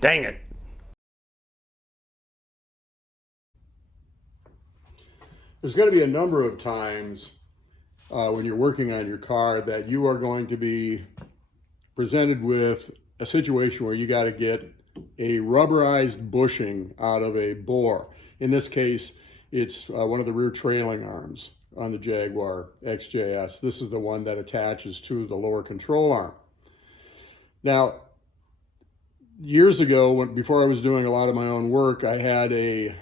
Dang it. There's going to be a number of times when you're working on your car that you are going to be presented with a situation where you got to get a rubberized bushing out of a bore. In this case, it's one of the rear trailing arms on the Jaguar XJS. This is the one that attaches to the lower control arm. Now, years ago, before I was doing a lot of my own work, I had a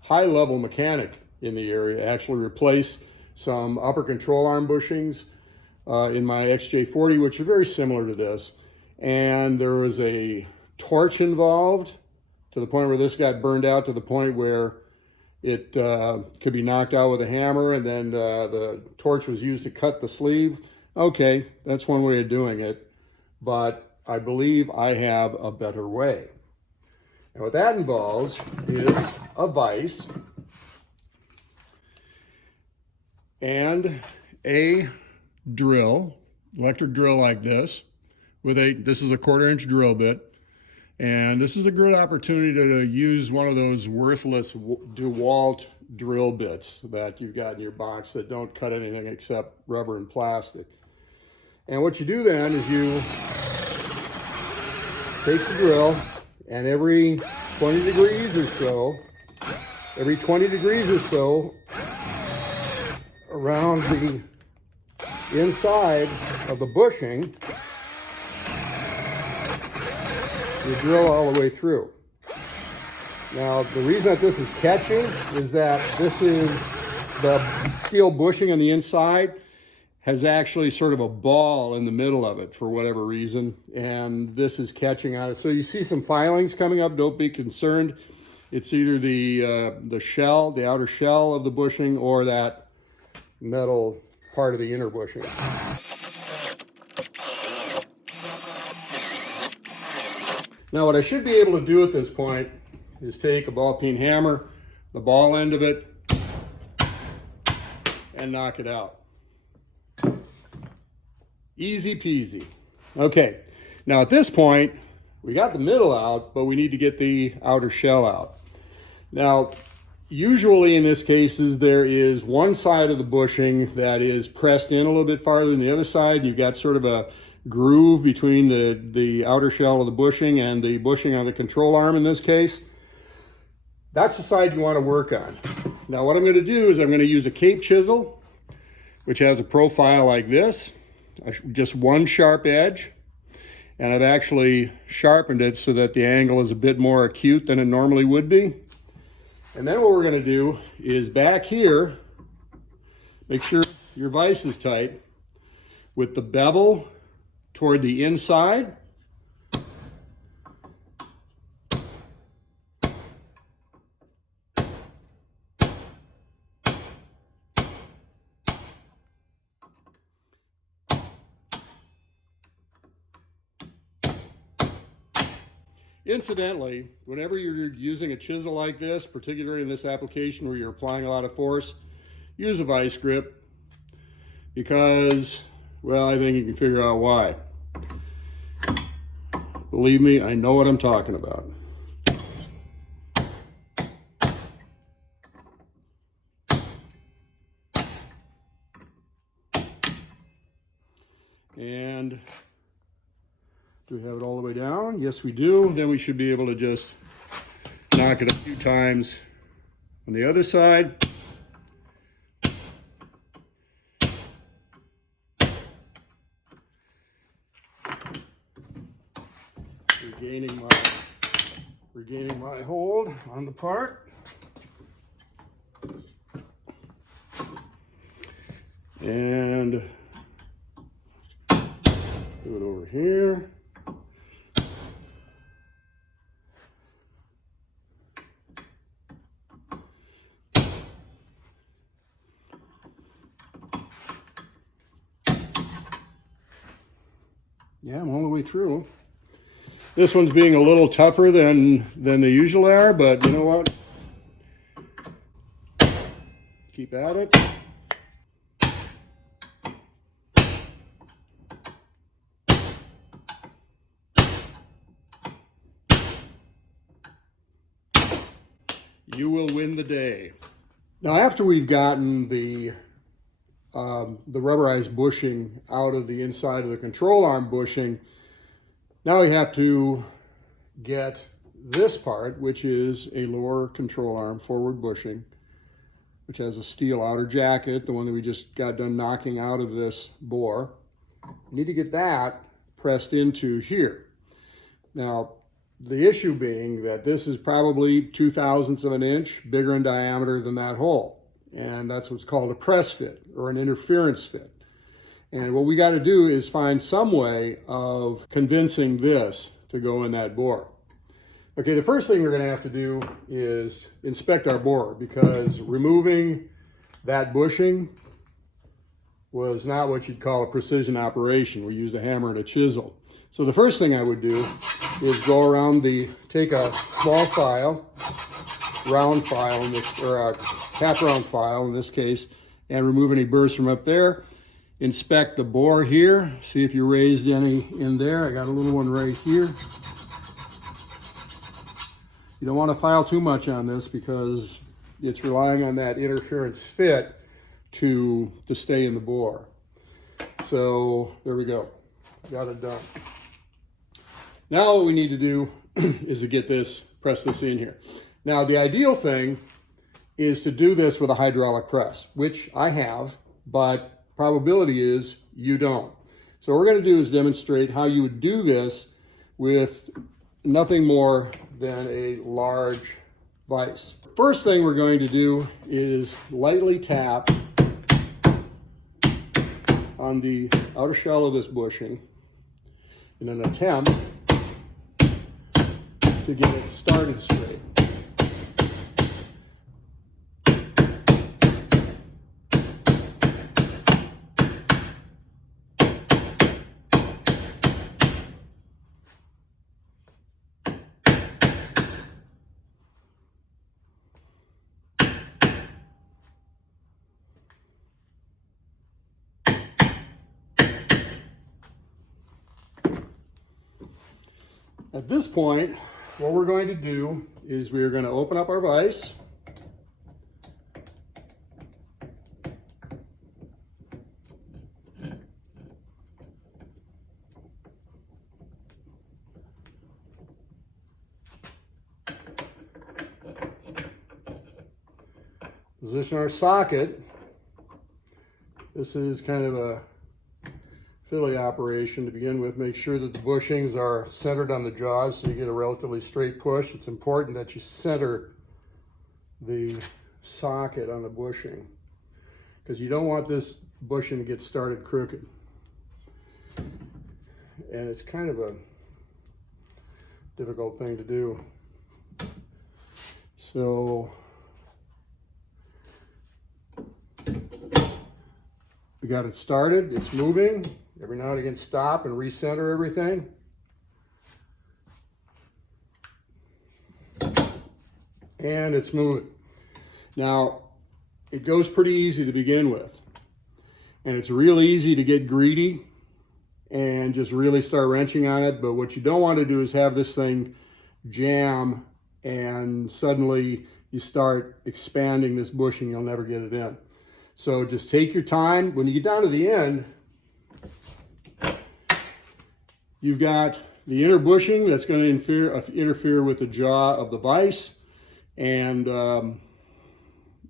high-level mechanic in the area actually replace some upper control arm bushings in my XJ40, which are very similar to this. And there was a torch involved to the point where this got burned out to the point where it could be knocked out with a hammer, and then the torch was used to cut the sleeve. Okay, that's one way of doing it, but I believe I have a better way. And what that involves is a vise and a drill, electric drill like this, this is a 1/4-inch drill bit. And this is a good opportunity to use one of those worthless DeWalt drill bits that you've got in your box that don't cut anything except rubber and plastic. And what you do then is you take the drill, and every 20 degrees or so, around the inside of the bushing, you drill all the way through. Now, the reason that this is catching is that this is the steel bushing on the inside has actually sort of a ball in the middle of it for whatever reason, and this is catching on it. So you see some filings coming up. Don't be concerned. It's either the shell, the outer shell of the bushing, or that metal part of the inner bushing. Now, what I should be able to do at this point is take a ball-peen hammer, the ball end of it, and knock it out. Easy peasy. Okay, now at this point, we got the middle out, but we need to get the outer shell out. Now, usually in this cases, there is one side of the bushing that is pressed in a little bit farther than the other side. You've got sort of a groove between the outer shell of the bushing and the bushing on the control arm in this case. That's the side you want to work on. Now what I'm going to do is I'm going to use a cape chisel, which has a profile like this, just one sharp edge, and I've actually sharpened it so that the angle is a bit more acute than it normally would be. And then what we're going to do is back here, make sure your vise is tight, with the bevel toward the inside. Incidentally, whenever you're using a chisel like this, particularly in this application where you're applying a lot of force, use a vise grip because, well, I think you can figure out why. Believe me, I know what I'm talking about. And do we have it all the way down? Yes, we do. Then we should be able to just knock it a few times on the other side. Regaining my hold on the part. And do it over here. Yeah, I'm all the way through. This one's being a little tougher than they usually are, but you know what? Keep at it. you will win the day. Now, after we've gotten the rubberized bushing out of the inside of the control arm bushing, now we have to get this part, which is a lower control arm forward bushing, which has a steel outer jacket, the one that we just got done knocking out of this bore. We need to get that pressed into here. Now, the issue being that this is probably 2/1000ths of an inch bigger in diameter than that hole. And that's what's called a press fit or an interference fit. And what we got to do is find some way of convincing this to go in that bore. Okay, the first thing we're going to have to do is inspect our bore, because removing that bushing was not what you'd call a precision operation. We used a hammer and a chisel. So the first thing I would do is go around take a small file, round file in this, or a half round file in this case, and remove any burrs from up there. Inspect the bore here, see if you raised any in there. I got a little one right here. You don't want to file too much on this because it's relying on that interference fit to stay in the bore. So there we go, got it done. Now what we need to do is to press this in here. Now the ideal thing is to do this with a hydraulic press, which I have, but probability is you don't. So what we're going to do is demonstrate how you would do this with nothing more than a large vise. First thing we're going to do is lightly tap on the outer shell of this bushing in an attempt to get it started straight. At this point, what we're going to do is we're going to open up our vise. Position our socket. This is kind of a filly operation to begin with. Make sure that the bushings are centered on the jaws so you get a relatively straight push. It's important that you center the socket on the bushing because you don't want this bushing to get started crooked. And it's kind of a difficult thing to do. So we got it started, it's moving. Every now and again stop and recenter everything. And it's moving. Now, it goes pretty easy to begin with. And it's real easy to get greedy and just really start wrenching on it. But what you don't want to do is have this thing jam and suddenly you start expanding this bushing, you'll never get it in. So just take your time. When you get down to the end, you've got the inner bushing that's going to interfere with the jaw of the vise. And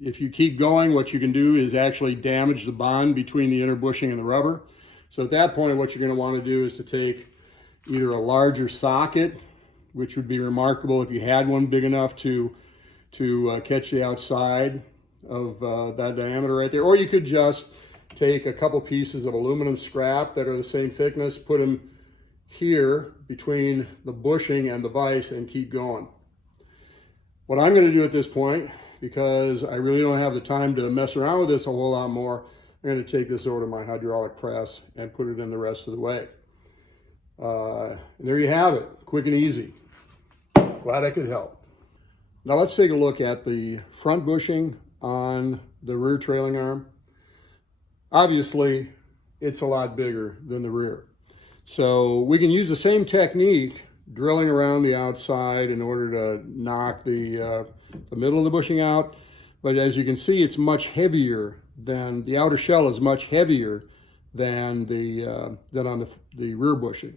if you keep going, what you can do is actually damage the bond between the inner bushing and the rubber. So at that point, what you're going to want to do is to take either a larger socket, which would be remarkable if you had one big enough to catch the outside of that diameter right there, or you could just take a couple pieces of aluminum scrap that are the same thickness, put them here between the bushing and the vise and keep going. What I'm going to do at this point, because I really don't have the time to mess around with this a whole lot more, I'm going to take this over to my hydraulic press and put it in the rest of the way. There you have it, quick and easy. Glad I could help. Now let's take a look at the front bushing on the rear trailing arm. Obviously, it's a lot bigger than the rear. So we can use the same technique drilling around the outside in order to knock the middle of the bushing out. But as you can see, it's much heavier than the outer shell is much heavier than on the rear bushing.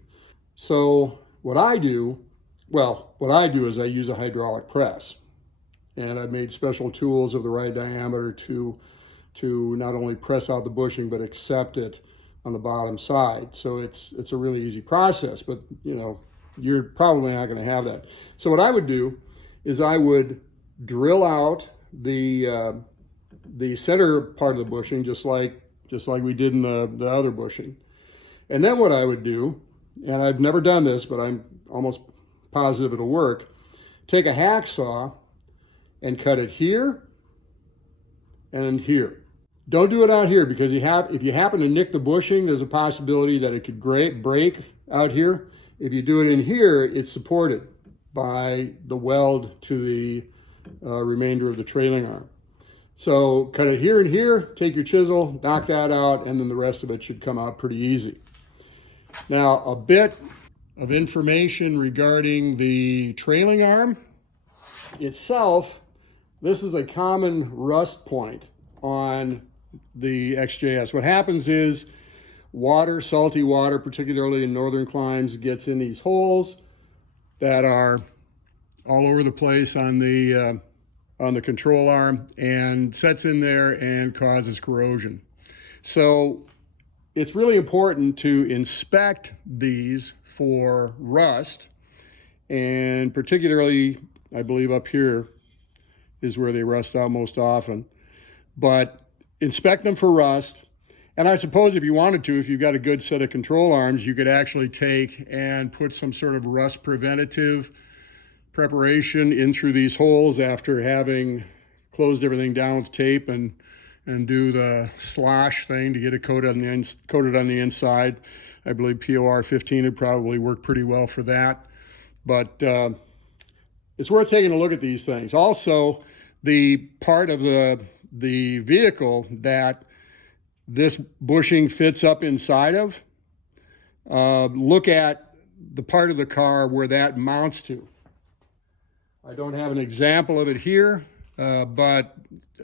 So what I do is I use a hydraulic press, and I've made special tools of the right diameter to not only press out the bushing but accept it on the bottom side. So it's a really easy process, but you know, you're probably not going to have that. So what I would do is I would drill out the center part of the bushing just like we did in the other bushing. And then what I would do, and I've never done this, but I'm almost positive it'll work, take a hacksaw and cut it here and here. Don't do it out here, because if you happen to nick the bushing, there's a possibility that it could break out here. If you do it in here, it's supported by the weld to the remainder of the trailing arm. So cut it here and here, take your chisel, knock that out, and then the rest of it should come out pretty easy. Now, a bit of information regarding the trailing arm itself. This is a common rust point on the XJS. What happens is water, salty water, particularly in northern climes, gets in these holes that are all over the place on the control arm and sets in there and causes corrosion. So it's really important to inspect these for rust, and particularly, I believe up here is where they rust out most often. But inspect them for rust. And I suppose if you wanted to, if you've got a good set of control arms, you could actually take and put some sort of rust preventative preparation in through these holes after having closed everything down with tape and do the slosh thing to get it coated on the inside. I believe POR 15 would probably work pretty well for that. But it's worth taking a look at these things. Also, the part of the vehicle that this bushing fits up inside of, look at the part of the car where that mounts to. I don't have an example of it here, but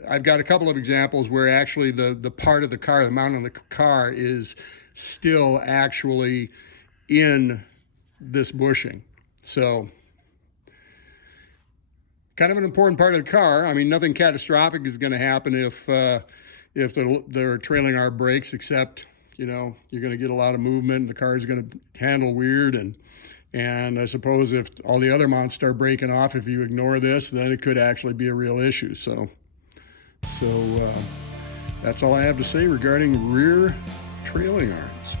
I've got a couple of examples where actually the part of the car, the mount on the car, is still actually in this bushing. So kind of an important part of the car. I mean, nothing catastrophic is going to happen if the trailing arm breaks, except, you know, you're going to get a lot of movement and the car is going to handle weird. And I suppose if all the other mounts start breaking off, if you ignore this, then it could actually be a real issue. So that's all I have to say regarding rear trailing arms.